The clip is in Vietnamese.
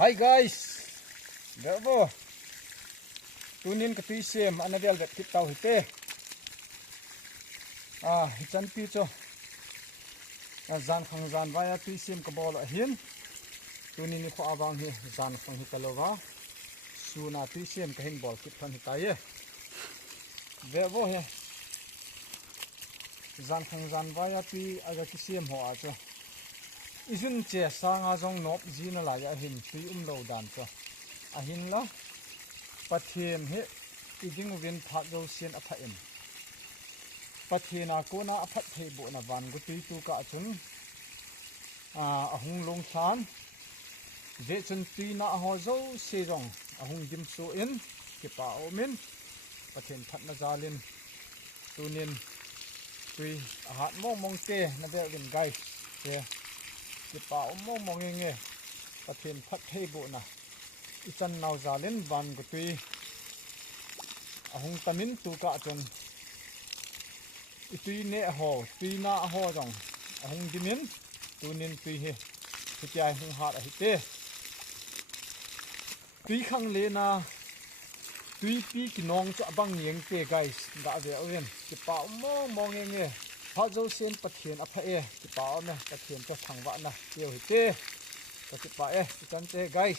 Hi guys, Gabo. Tunin ka pisem anadel vet kitau hite. Hitan pi cho. Zan khang zan vaya pisem ka bol ahin. Tunin ni kho awang hi zan khang hitalowa. Suna pisem ka hin bol kit than hitaye. Gabo he. Zan khang zan vaya pi aga kisem ho a cho. Isun che sanga jong nop jina la ya hin tui lo dan cho ahin la pathem he iding win phat go sian apha em pathena ko na aphat thei bo na van gu tui tu ka chun ahung long than je chun tui na ho zo se jong ahung dim so in ke pa omin pathen phat na jalin tunin tui ahat mong te na de win gai ye ke pa mong nge pathen phat thei bo na ichan naw zalin van gu tui ahung tamin tu ka chon itui ne ho tui na ho jong ahung dimin tunin tui he thiai hung hat a hite tui khang le na tui pi kinong cha bang yeng te guys da ve awen ke pa mong nge pha zo sen pathen a pha e ke pa me pathen to thangwa na teu hite ka ke pa e chan te guys